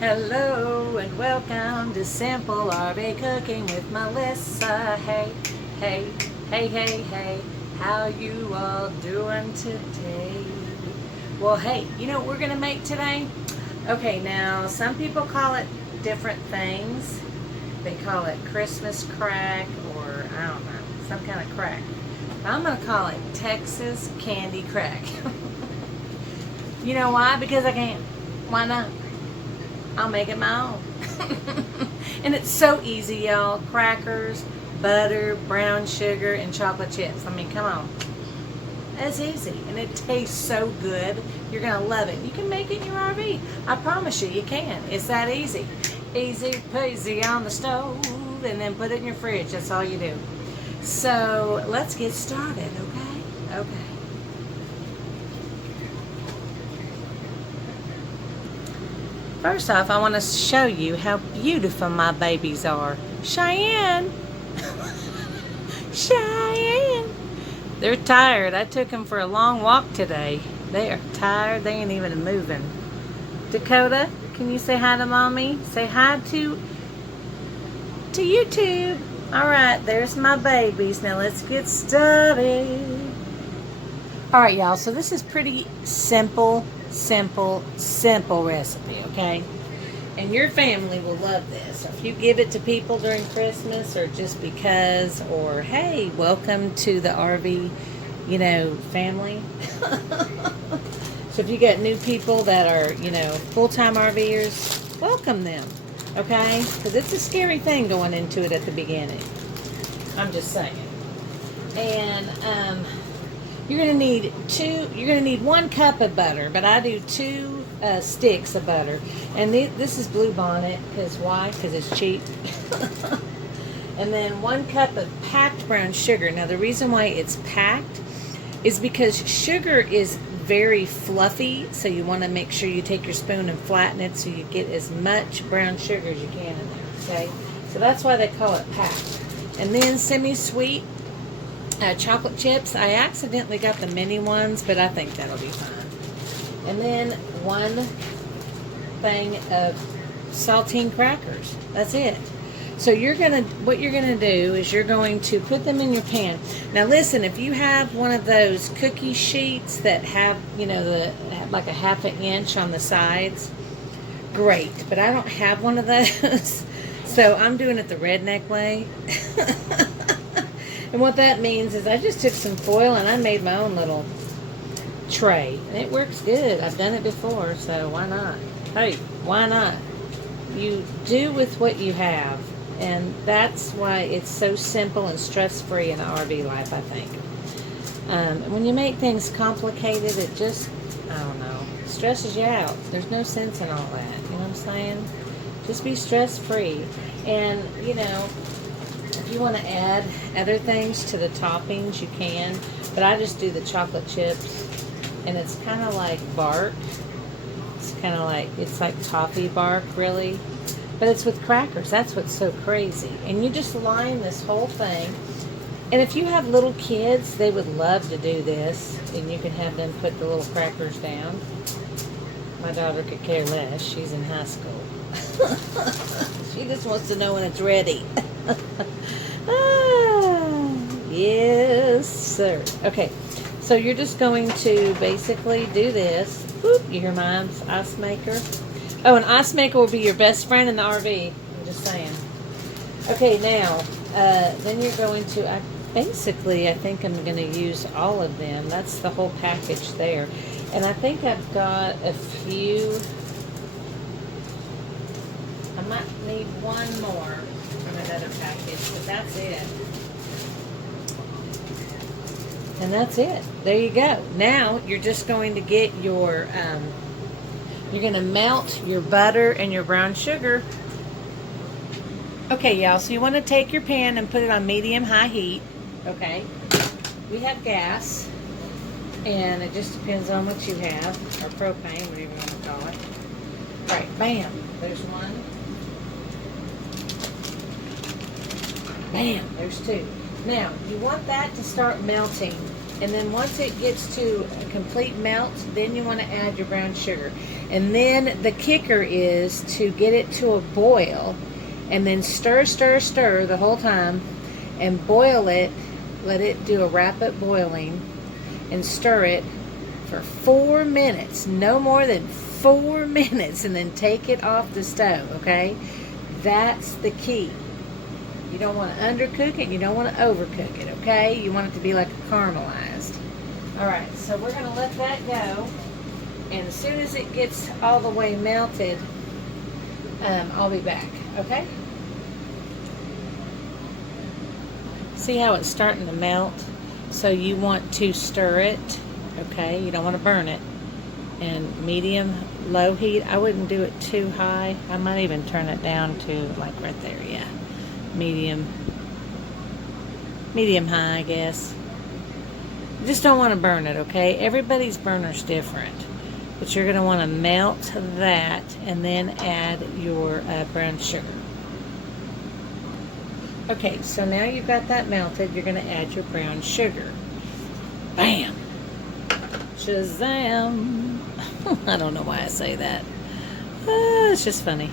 Hello and welcome to Simple RV Cooking with Melissa. Hey, hey, hey, hey, hey, how you all doing today? Well, hey, you know what we're going to make today? Okay, now some people call it different things. They call it Christmas crack or I don't know, some kind of crack. I'm going to call it Texas candy crack. You know why? Because I can. Why not? I'll make it my own. And it's so easy, y'all. Crackers, butter, brown sugar, and chocolate chips. I mean, come on. It's easy. And it tastes so good. You're going to love it. You can make it in your RV. I promise you can. It's that easy. Easy peasy on the stove. And then put it in your fridge. That's all you do. So, let's get started, okay? Okay. First off, I want to show you how beautiful my babies are. Cheyenne! Cheyenne! They're tired. I took them for a long walk today. They are tired. They ain't even moving. Dakota, can you say hi to Mommy? Say hi to YouTube. Alright, there's my babies. Now let's get started. Alright, y'all. So this is pretty simple recipe, okay? And your family will love this. If you give it to people during Christmas or just because, or hey, welcome to the RV, family. So if you got new people that are, full-time RVers, welcome them, okay? Because it's a scary thing going into it at the beginning. I'm just saying. And, you're gonna need 1 cup of butter, but I do 2 sticks of butter. And this is Blue Bonnet, because why? Because it's cheap. And then 1 cup of packed brown sugar. Now the reason why it's packed is because sugar is very fluffy, so you want to make sure you take your spoon and flatten it so you get as much brown sugar as you can in there, okay? So that's why they call it packed. And then semi-sweet chocolate chips. I accidentally got the mini ones, but I think that'll be fine. And then 1 thing of saltine crackers. That's it. So what you're gonna do is you're going to put them in your pan. Now listen, if you have one of those cookie sheets that have, like a 1/2 inch on the sides, great. But I don't have one of those, so I'm doing it the redneck way. And what that means is I just took some foil and I made my own little tray. And it works good. I've done it before, so why not? Hey, why not? You do with what you have. And that's why it's so simple and stress-free in RV life, I think. When you make things complicated, it just, I don't know, stresses you out. There's no sense in all that. You know what I'm saying? Just be stress-free. And, if you want to add other things to the toppings, you can. But I just do the chocolate chips. And it's kind of like bark. It's like toffee bark, really. But it's with crackers. That's what's so crazy. And you just line this whole thing. And if you have little kids, they would love to do this. And you can have them put the little crackers down. My daughter could care less. She's in high school. She just wants to know when it's ready. Yes, sir. Okay, so you're just going to basically do this. Whoop, you hear my ice maker? Oh, an ice maker will be your best friend in the RV. I'm just saying. Okay, now, then you're going to, I think I'm going to use all of them. That's the whole package there. And I think I've got a few. I might need 1 more from another package, but that's it. And that's it. There you go. Now you're just going to get your, you're going to melt your butter and your brown sugar. Okay, y'all, so you want to take your pan and put it on medium-high heat, okay? We have gas, and it just depends on what you have, or propane, whatever you want to call it. Right, bam, there's 1. Bam, there's 2. Now, you want that to start melting And then once it gets to a complete melt, then you want to add your brown sugar. And then the kicker is to get it to a boil and then stir, stir, stir the whole time and boil it. Let it do a rapid boiling and stir it for 4 minutes, no more than 4 minutes, and then take it off the stove, okay? That's the key. You don't want to undercook it, you don't want to overcook it, okay? You want it to be like caramelized. Alright, so we're going to let that go, and as soon as it gets all the way melted, I'll be back, okay? See how it's starting to melt? So you want to stir it, okay? You don't want to burn it. And medium, low heat. I wouldn't do it too high. I might even turn it down to like right there, yeah. Medium high, I guess. You just don't want to burn it, okay? Everybody's burner's different. But you're going to want to melt that and then add your brown sugar. Okay, so now you've got that melted, you're going to add your brown sugar. Bam! Shazam! I don't know why I say that. It's just funny.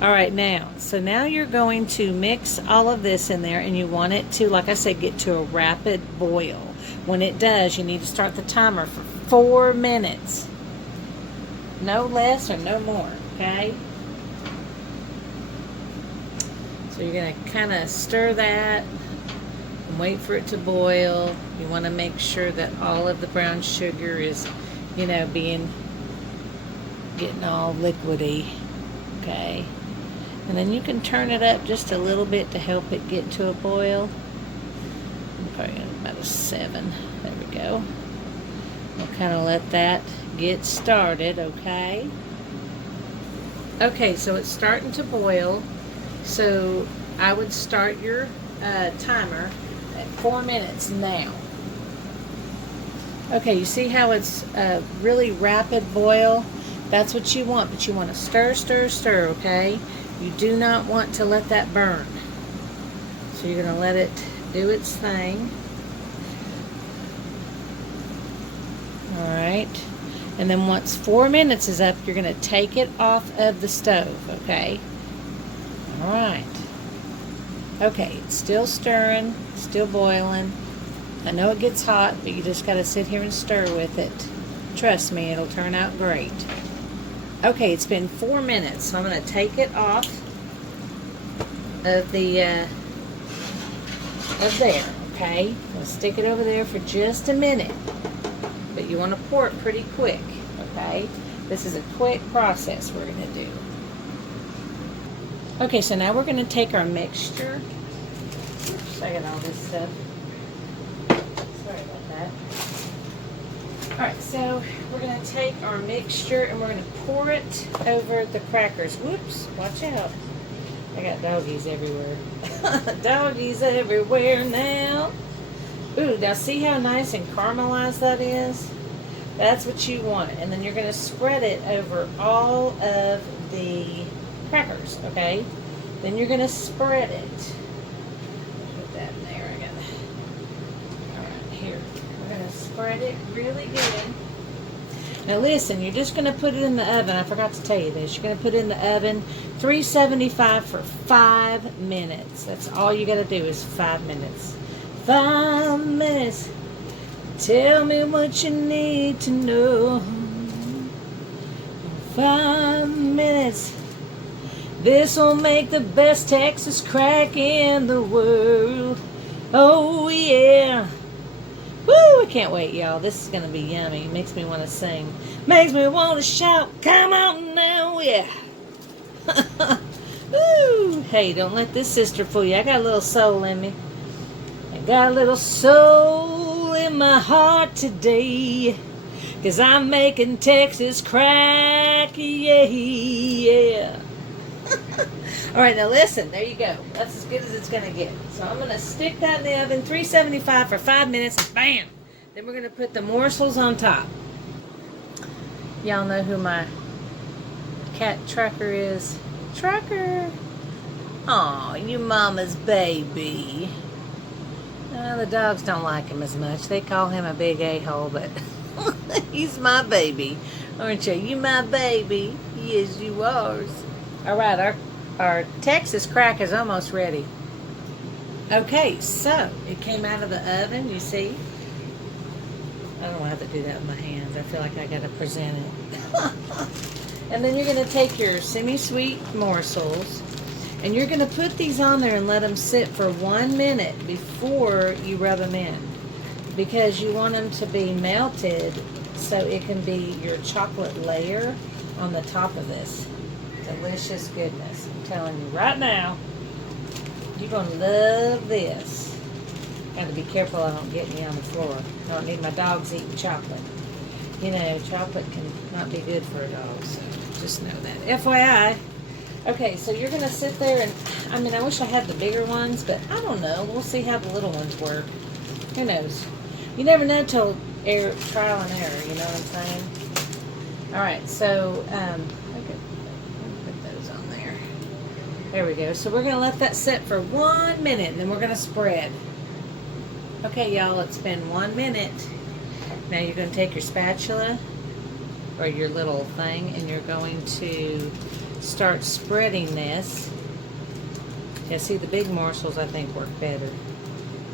Alright, so now you're going to mix all of this in there, and you want it to, like I said, get to a rapid boil. When it does, you need to start the timer for 4 minutes. No less or no more, okay? So you're going to kind of stir that and wait for it to boil. You want to make sure that all of the brown sugar is, you know, getting all liquidy, okay? And then you can turn it up just a little bit to help it get to a boil. Probably about a 7. There we go. We'll kind of let that get started, okay? Okay, so it's starting to boil. So I would start your timer at 4 minutes now. Okay, you see how it's a really rapid boil? That's what you want, but you want to stir, stir, stir, okay? You do not want to let that burn. So you're going to let it do its thing. Alright. And then once 4 minutes is up, you're going to take it off of the stove, okay? Alright. Okay, it's still stirring, still boiling. I know it gets hot, but you just got to sit here and stir with it. Trust me, it'll turn out great. Okay, it's been 4 minutes, so I'm going to take it off of the, of there, okay? We'll stick it over there for just a minute. But you want to pour it pretty quick, okay? This is a quick process we're going to do. Okay, so now we're going to take our mixture. Oops, I got all this stuff. Sorry about that. Alright, so we're going to take our mixture and we're going to pour it over the crackers. Whoops, watch out. I got doggies everywhere. Doggies everywhere now. Ooh, now see how nice and caramelized that is? That's what you want. And then you're going to spread it over all of the crackers, okay? Then you're going to spread it. Put that in there. Alright, here. We're going to spread it really good. Now listen, you're just going to put it in the oven. I forgot to tell you this. You're going to put it in the oven, 375 for 5 minutes. That's all you got to do is 5 minutes. 5 minutes. Tell me what you need to know. 5 minutes. This'll make the best Texas crack in the world. Oh yeah. Woo, I can't wait, y'all. This is going to be yummy. Makes me want to sing. Makes me want to shout. Come on now, yeah. Woo. Hey, don't let this sister fool you. I got a little soul in me. I got a little soul in my heart today. 'Cause I'm making Texas crack, yeah, yeah. Alright, now listen, there you go. That's as good as it's going to get. So I'm going to stick that in the oven, 375 for 5 minutes, bam! Then we're going to put the morsels on top. Y'all know who my cat Trucker is? Trucker! Aw, you mama's baby. The dogs don't like him as much. They call him a big a-hole, but he's my baby. Aren't you? You my baby. Yes, you are. All right, our Texas crack is almost ready. Okay, so it came out of the oven, you see. I don't have to do that with my hands. I feel like I got to present it. And then you're going to take your semi-sweet morsels, and you're going to put these on there and let them sit for 1 minute before you rub them in, because you want them to be melted so it can be your chocolate layer on the top of this. Delicious goodness. I'm telling you right now, you're going to love this. Got to be careful I don't get any on the floor. I don't need my dogs eating chocolate. You know, chocolate can not be good for a dog, so just know that. FYI. Okay, so you're going to sit there and, I mean, I wish I had the bigger ones, but I don't know. We'll see how the little ones work. Who knows? You never know till trial and error, you know what I'm saying? All right, so, put those on there. There we go. So we're going to let that sit for 1 minute, and then we're going to spread. Okay, y'all, it's been 1 minute. Now you're going to take your spatula or your little thing, and you're going to start spreading this. Yeah, see, the big morsels I think work better.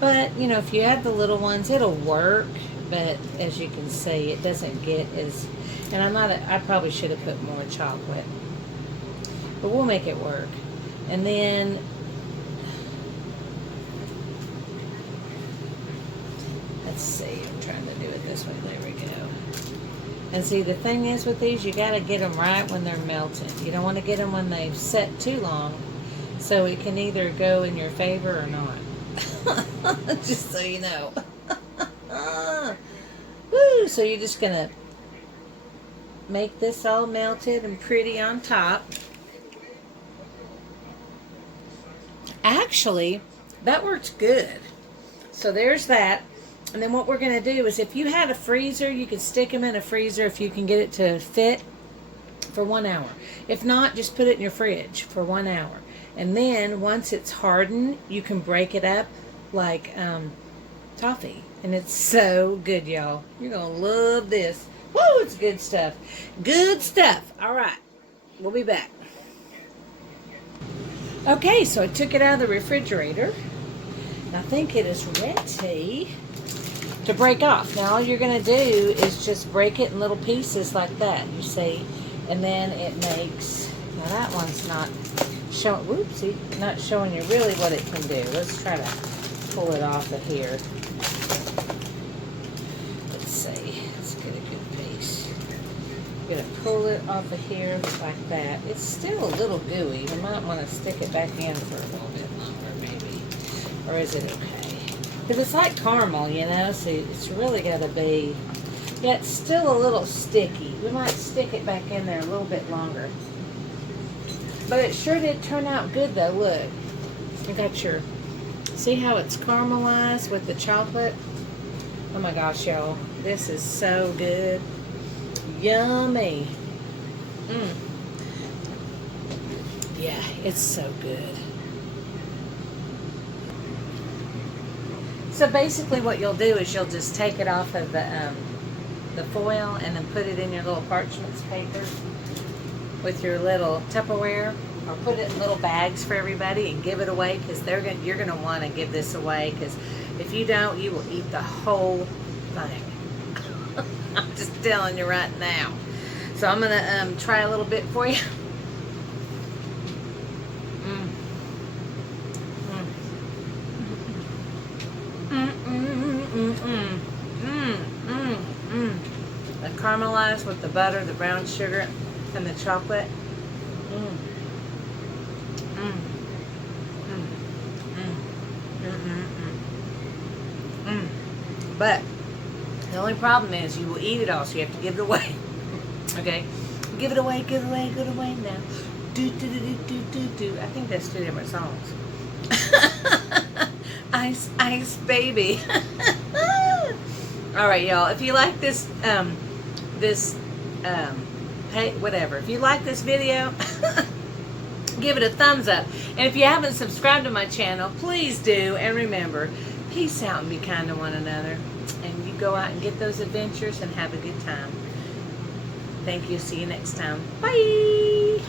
But, you know, if you have the little ones, it'll work. But as you can see, it doesn't get as... And I probably should have put more chocolate. But we'll make it work. And then... Let's see, I'm trying to do it this way. There we go. And see, the thing is with these, you got to get them right when they're melting. You don't want to get them when they've set too long. So it can either go in your favor or not. Just so you know. Woo! So you're just going to make this all melted and pretty on top. Actually, that works good. So there's that. And then what we're going to do is, if you had a freezer, you could stick them in a freezer if you can get it to fit for 1 hour. If not, just put it in your fridge for 1 hour. And then once it's hardened, you can break it up like toffee. And it's so good, y'all. You're going to love this. Woo, it's good stuff. Good stuff. All right. We'll be back. Okay, so I took it out of the refrigerator. I think it is ready to break off. Now all you're going to do is just break it in little pieces like that, you see, and then it makes, now that one's not showing, whoopsie, not showing you really what it can do. Let's try to pull it off of here. Let's see, let's get a good piece. I'm going to pull it off of here like that. It's still a little gooey. You might want to stick it back in for a little bit longer maybe, or is it okay? Because it's like caramel, you know, so it's really got to be, yeah, it's still a little sticky. We might stick it back in there a little bit longer. But it sure did turn out good, though. Look, you got your, see how it's caramelized with the chocolate? Oh my gosh, y'all, this is so good. Yummy. Yeah, it's so good. So basically what you'll do is you'll just take it off of the foil and then put it in your little parchment paper with your little Tupperware, or put it in little bags for everybody and give it away, because you're going to want to give this away, because if you don't, you will eat the whole thing. I'm just telling you right now. So I'm going to try a little bit for you. The caramelized with the butter, the brown sugar, and the chocolate. But the only problem is you will eat it all, so you have to give it away. Okay? Give it away, give it away, give it away now. Do, do, do, do, do, do, do. I think that's 2 different songs. Ice, ice, baby. All right, y'all. If you like this, hey, whatever. If you like this video, give it a thumbs up. And if you haven't subscribed to my channel, please do. And remember, Peace out and be kind to one another. And you go out and get those adventures and have a good time. Thank you. See you next time. Bye.